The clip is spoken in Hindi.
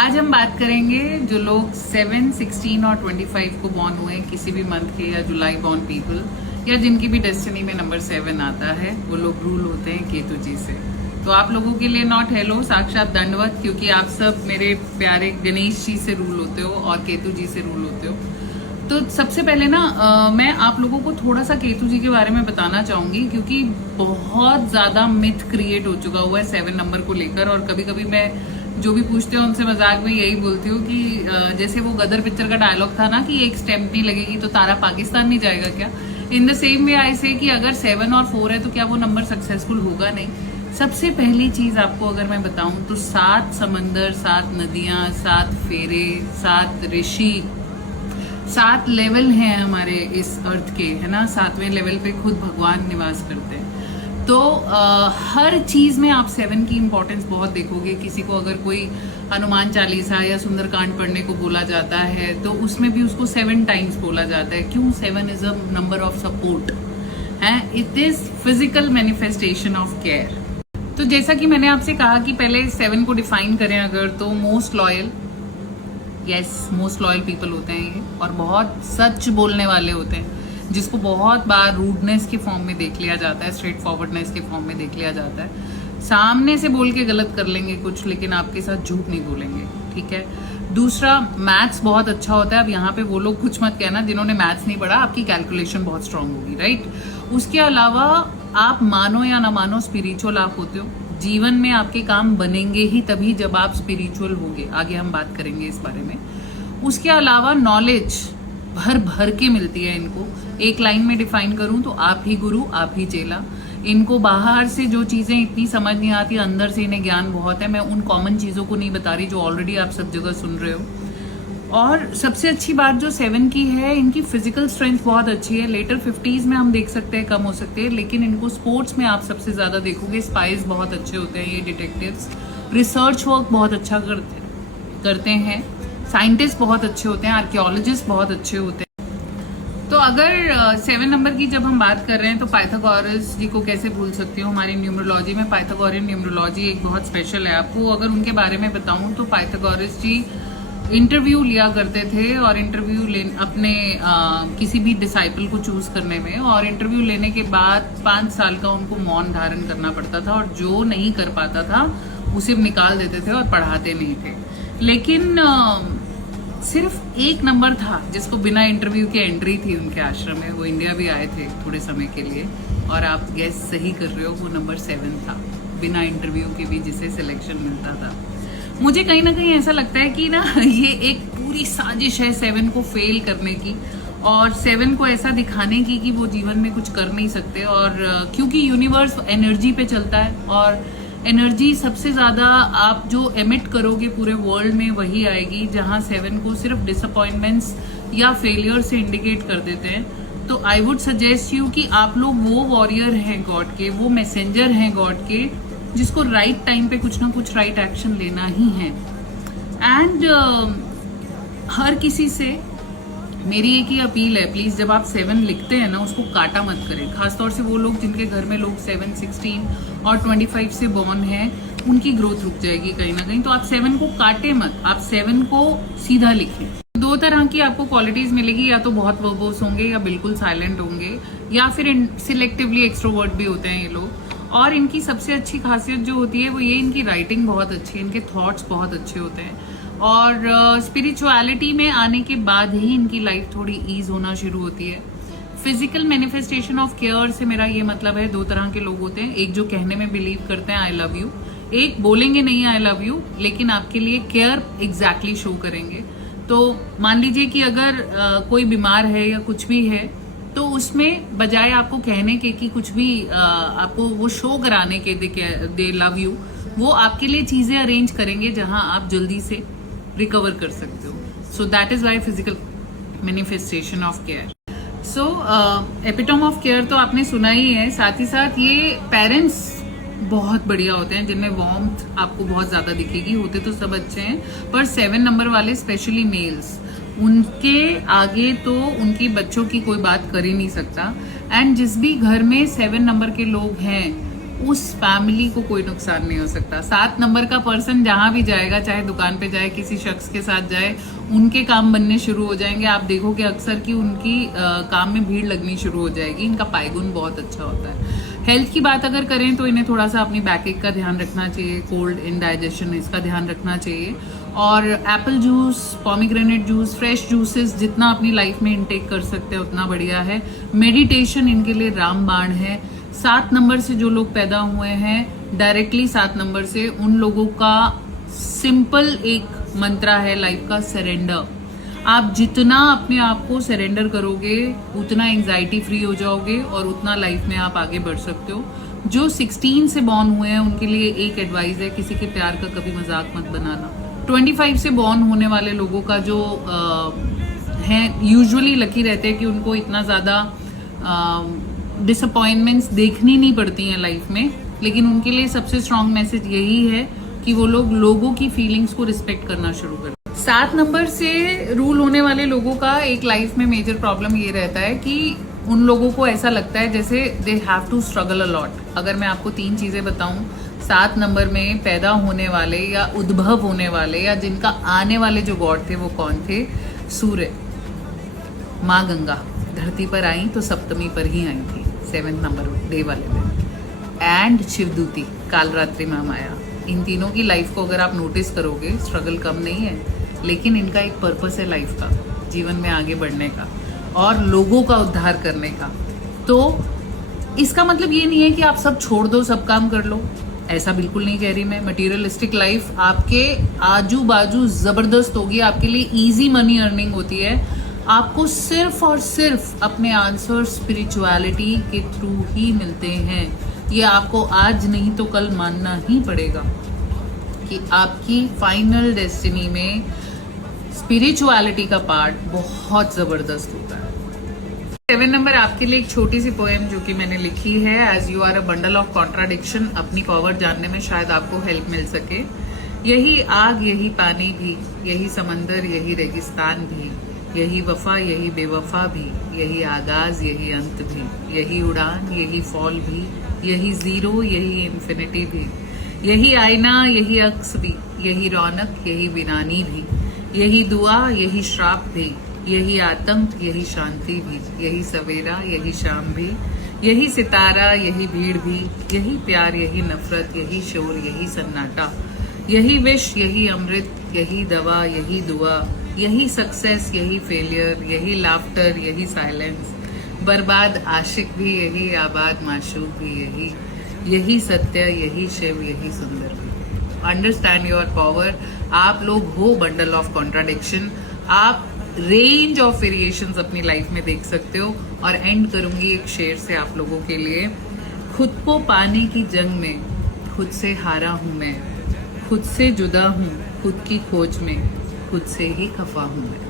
आज हम बात करेंगे जो लोग 7, 16 और 25 को बॉर्न हुए किसी भी मंथ के या जुलाई बॉर्न पीपल या जिनकी भी डेस्टिनी में नंबर 7 आता है, वो लोग रूल होते हैं केतु जी से। तो आप लोगों के लिए नॉट हेलो, साक्षात दंडवत, क्योंकि आप सब मेरे प्यारे गणेश जी से रूल होते हो और केतु जी से रूल होते हो। तो सबसे पहले ना मैं आप लोगों को थोड़ा सा केतु जी के बारे में बताना चाहूंगी, क्योंकि बहुत ज्यादा मिथ क्रिएट हो चुका हुआ है 7 नंबर को लेकर। और कभी कभी मैं जो भी पूछते हो उनसे मजाक में यही बोलती हूँ कि जैसे वो गदर पिक्चर का डायलॉग था ना कि एक स्टैंप नहीं लगेगी तो तारा पाकिस्तान नहीं जाएगा क्या। इन द सेम वे आई से कि अगर 7 और 4 है तो क्या वो नंबर सक्सेसफुल होगा? नहीं। सबसे पहली चीज आपको अगर मैं बताऊं तो 7 समंदर, 7 नदियां, 7 फेरे, 7 ऋषि, 7 लेवल हैं हमारे इस अर्थ के, है ना। 7वें लेवल पे खुद भगवान निवास करते हैं। तो हर चीज में आप 7 की इंपॉर्टेंस बहुत देखोगे। किसी को अगर कोई हनुमान चालीसा या सुंदरकांड पढ़ने को बोला जाता है तो उसमें भी उसको 7 टाइम्स बोला जाता है। क्यों? 7 is a number of support है। It is physical manifestation of care. तो जैसा कि मैंने आपसे कहा कि पहले 7 को डिफाइन करें अगर, तो most loyal, yes, most loyal people होते हैं ये, और बहुत सच बोलने वाले होते हैं, जिसको बहुत बार रूडनेस के फॉर्म में देख लिया जाता है, स्ट्रेट फॉरवर्डनेस के फॉर्म में देख लिया जाता है। सामने से बोल के गलत कर लेंगे कुछ, लेकिन आपके साथ झूठ नहीं बोलेंगे, ठीक है। दूसरा, मैथ्स बहुत अच्छा होता है। अब यहाँ पे वो लोग कुछ मत कहना जिन्होंने मैथ्स नहीं पढ़ा, आपकी कैलकुलेशन बहुत स्ट्रांग होगी, राइट। उसके अलावा आप मानो या ना मानो स्पिरिचुअल आप होते हो। जीवन में आपके काम बनेंगे ही तभी जब आप स्पिरिचुअल होगे। आगे हम बात करेंगे इस बारे में। उसके अलावा नॉलेज भर भर के मिलती है इनको। एक लाइन में डिफाइन करूं तो आप ही गुरु, आप ही चेला। इनको बाहर से जो चीजें इतनी समझ नहीं आती, अंदर से इन्हें ज्ञान बहुत है। मैं उन कॉमन चीजों को नहीं बता रही जो ऑलरेडी आप सब जगह सुन रहे हो। और सबसे अच्छी बात जो 7 की है, इनकी फिजिकल स्ट्रेंथ बहुत अच्छी है। लेटर 50s में हम देख सकते हैं कम हो सकते हैं, लेकिन इनको स्पोर्ट्स में आप सबसे ज्यादा देखोगे। स्पाइस बहुत अच्छे होते हैं ये डिटेक्टिव्स। रिसर्च वर्क बहुत अच्छा करते हैं। साइंटिस्ट बहुत अच्छे होते हैं। आर्कियोलॉजिस्ट बहुत अच्छे होते हैं। तो अगर 7 नंबर की जब हम बात कर रहे हैं तो पाइथागोरस जी को कैसे भूल सकती हूँ। हमारी न्यूमरोलॉजी में पाइथागोरियन न्यूमरोलॉजी एक बहुत स्पेशल है। आपको अगर उनके बारे में बताऊं तो पाइथागोरस जी इंटरव्यू लिया करते थे, और इंटरव्यू अपने किसी भी डिसाइपल को चूज करने में, और इंटरव्यू लेने के बाद 5 साल का उनको मौन धारण करना पड़ता था, और जो नहीं कर पाता था उसे निकाल देते थे और पढ़ाते नहीं थे। लेकिन सिर्फ एक नंबर था जिसको बिना इंटरव्यू के एंट्री थी उनके आश्रम में। वो इंडिया भी आए थे थोड़े समय के लिए, और आप गेस सही कर रहे हो, वो नंबर 7 था, बिना इंटरव्यू के भी जिसे सिलेक्शन मिलता था। मुझे कहीं ना कहीं ऐसा लगता है कि ना ये एक पूरी साजिश है 7 को फेल करने की, और 7 को ऐसा दिखाने की कि वो जीवन में कुछ कर नहीं सकते। और क्योंकि यूनिवर्स एनर्जी पे चलता है, और एनर्जी सबसे ज्यादा आप जो एमिट करोगे पूरे वर्ल्ड में वही आएगी। जहां 7 को सिर्फ डिसअपॉइंटमेंट्स या फेलियर से इंडिकेट कर देते हैं। तो आई वुड सजेस्ट यू कि आप लोग वो वॉरियर हैं गॉड के, वो मैसेंजर हैं गॉड के, जिसको राइट टाइम पे कुछ ना कुछ राइट एक्शन लेना ही है। एंड हर किसी से मेरी एक ही अपील है, प्लीज जब आप 7 लिखते हैं ना उसको काटा मत करें। खासतौर से वो लोग जिनके घर में लोग 7, 16 और 25 से बॉर्न हैं, उनकी ग्रोथ रुक जाएगी कहीं ना कहीं। तो आप 7 को काटे मत, आप 7 को सीधा लिखें। 2 तरह की आपको क्वालिटीज मिलेगी, या तो बहुत वर्बोस होंगे या बिल्कुल साइलेंट होंगे, या फिर सिलेक्टिवली एक्सट्रोवर्ट भी होते हैं ये लोग। और इनकी सबसे अच्छी खासियत जो होती है वो ये, इनकी राइटिंग बहुत अच्छी है, इनके थॉट्स बहुत अच्छे होते हैं, और स्पिरिचुअलिटी में आने के बाद ही इनकी लाइफ थोड़ी ईज होना शुरू होती है। फिजिकल मैनिफेस्टेशन ऑफ केयर से मेरा ये मतलब है, 2 तरह के लोग होते हैं। एक जो कहने में बिलीव करते हैं आई लव यू, एक बोलेंगे नहीं आई लव यू, लेकिन आपके लिए केयर एग्जैक्टली शो करेंगे। तो मान लीजिए कि अगर कोई बीमार है या कुछ भी है, तो उसमें बजाय आपको कहने के कि कुछ भी आपको वो शो कराने के दे लव यू, वो आपके लिए चीजें अरेंज करेंगे जहां आप जल्दी से रिकवर कर सकते हो। So that is why physical manifestation of care. So epitome of care तो आपने सुना ही है। साथ ही साथ ये पेरेंट्स बहुत बढ़िया होते हैं, जिनमें वार्मथ आपको बहुत ज्यादा दिखेगी। होते तो सब अच्छे हैं, पर 7 नंबर वाले स्पेशली मेल्स, उनके आगे तो उनकी बच्चों की कोई बात कर ही नहीं सकता। एंड जिस भी घर में 7 नंबर के लोग हैं उस फैमिली को कोई नुकसान नहीं हो सकता। 7 नंबर का पर्सन जहां भी जाएगा, चाहे दुकान पे जाए, किसी शख्स के साथ जाए, उनके काम बनने शुरू हो जाएंगे। आप देखोगे अक्सर कि उनकी काम में भीड़ लगनी शुरू हो जाएगी। इनका पायगुन बहुत अच्छा होता है। हेल्थ की बात अगर करें तो इन्हें थोड़ा सा अपनी बैकएक का ध्यान रखना चाहिए, कोल्ड इंडाइजेशन इसका ध्यान रखना चाहिए। और Apple juice, pomegranate juice, fresh juices जितना अपनी लाइफ में इनटेक कर सकते हैं उतना बढ़िया है। मेडिटेशन इनके लिए रामबाण है। 7 नंबर से जो लोग पैदा हुए हैं, डायरेक्टली 7 नंबर से, उन लोगों का सिंपल एक मंत्रा है लाइफ का, सरेंडर। आप जितना अपने आप को सरेंडर करोगे उतना एंजाइटी फ्री हो जाओगे और उतना लाइफ में आप आगे बढ़ सकते हो। जो 16 से बॉर्न हुए हैं उनके लिए एक एडवाइस है, किसी के प्यार का कभी मजाक मत बनाना। 25 से बॉर्न होने वाले लोगों का जो है, यूजुअली लकी रहते हैं कि उनको इतना ज्यादा डिसअपॉइंटमेंट्स देखनी नहीं पड़ती हैं लाइफ में, लेकिन उनके लिए सबसे स्ट्रॉन्ग मैसेज यही है कि वो लोग लोगों की फीलिंग्स को रिस्पेक्ट करना शुरू करें। 7 नंबर से रूल होने वाले लोगों का एक लाइफ में मेजर प्रॉब्लम ये रहता है कि उन लोगों को ऐसा लगता है जैसे they have to struggle a lot. अगर मैं आपको 3 चीजें बताऊं, 7 नंबर में पैदा होने वाले या उद्भव होने वाले या जिनका आने वाले जो गॉड थे वो कौन थे? सूर्य, माँ गंगा धरती पर आई तो सप्तमी पर ही आई थी, 7 नंबर डे वाले दिन, एंड शिवदूती कालरात्रि माँ माया। इन तीनों की लाइफ को अगर आप नोटिस करोगे, स्ट्रगल कम नहीं है, लेकिन इनका एक पर्पस है लाइफ का, जीवन में आगे बढ़ने का और लोगों का उद्धार करने का। तो इसका मतलब ये नहीं है कि आप सब छोड़ दो, सब काम कर लो, ऐसा बिल्कुल नहीं कह रही मैं। मटीरियलिस्टिक लाइफ आपके आजू बाजू जबरदस्त होगी, आपके लिए इजी मनी अर्निंग होती है। आपको सिर्फ और सिर्फ अपने आंसर स्पिरिचुअलिटी के थ्रू ही मिलते हैं। ये आपको आज नहीं तो कल मानना ही पड़ेगा कि आपकी फाइनल डेस्टिनी में स्पिरिचुअलिटी का पार्ट बहुत जबरदस्त होता है। 7 नंबर आपके लिए एक छोटी सी पोएम जो कि मैंने लिखी है, as you are a bundle of contradiction. अपनी पावर जानने में शायद आपको हेल्प मिल सके। यही आग, यही पानी भी, यही समंदर, यही रेगिस्तान भी, यही वफा, यही बेवफा भी, यही आगाज, यही अंत भी, यही उड़ान, यही फॉल भी, यही जीरो, यही इन्फिनिटी भी, यही आईना, यही अक्स भी, यही रौनक, यही विनानी भी, यही दुआ, यही श्राप भी, यही आतंक, यही शांति भी, यही सवेरा, यही शाम भी, यही सितारा, यही भीड़ भी, यही प्यार, यही नफरत, यही शोर, यही सन्नाटा, यही विष, यही अमृत, यही दवा, यही दुआ, यही सक्सेस, यही फेलियर, यही लाफ्टर, यही साइलेंस, बर्बाद आशिक भी यही, आबाद माशूक भी यही, यही सत्य, यही शिव, यही सुंदर भी। Understand your power. आप लोग हो बंडल ऑफ कॉन्ट्राडिक्शन। आप रेंज ऑफ वेरिएशंस अपनी लाइफ में देख सकते हो। और एंड करूंगी एक शेर से आप लोगों के लिए। खुद को पाने की जंग में खुद से हारा हूं मैं, खुद से जुदा हूं खुद की खोज में, खुद से ही खफा हूं मैं।